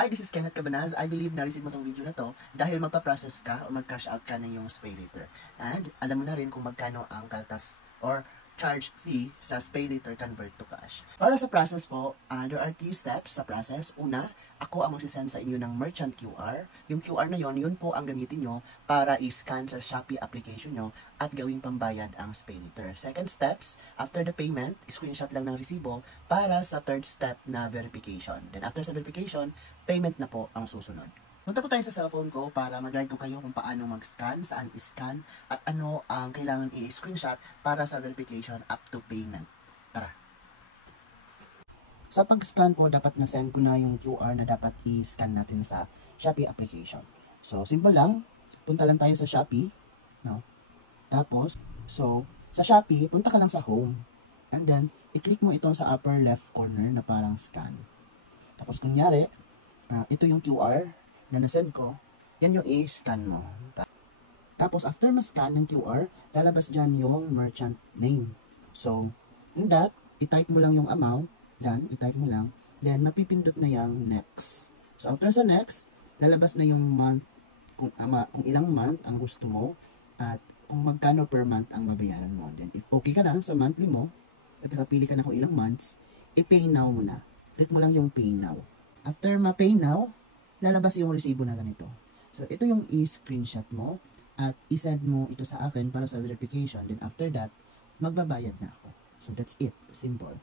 Hi, this is Kenneth Cabanaz. I believe na-receive mo tong video na to dahil magpa-process ka o mag-cash out ka ng iyong SpayLater. And alam mo na rin kung magkano ang kaltas or charge fee sa SpayLater convert to cash. Para sa process po, there are 3 steps sa process. Una, ako ang magsisend sa inyo ng merchant QR. Yung QR na yun po ang gamitin nyo para i-scan sa Shopee application nyo at gawing pambayad ang SpayLater. Second steps, after the payment, screenshot lang ng resibo para sa third step na verification. Then after sa verification, payment na po ang susunod. Punta po tayo sa cellphone ko para mag-guide ko kayo kung paano mag-scan, saan i-scan, at ano ang kailangan i-screenshot para sa verification up to payment. Tara! Sa pag-scan po, dapat na-send ko na yung QR na dapat i-scan natin sa Shopee application. So, simple lang. Punta lang tayo sa Shopee. No? Tapos, sa Shopee, punta ka lang sa home. And then, i-click mo ito sa upper left corner na parang scan. Tapos, kunyari, ito yung QR na nasend ko, yan yung i-scan mo. Tapos, after ma-scan ng QR, lalabas dyan yung merchant name. So, in that, i-type mo lang yung amount, dyan, i-type mo lang, then mapipindot na yung next. So, after sa next, lalabas na yung month, kung ilang month ang gusto mo, at kung magkano per month ang babayaran mo. Then, if okay ka lang sa monthly mo, at nakapili ka na kung ilang months, i-pay now mo na. Click mo lang yung pay now. After ma-pay now, lalabas yung resibo na ganito. So, ito yung i-screenshot mo at i-send mo ito sa akin para sa verification. Then, after that, magbabayad na ako. So, that's it. Simple.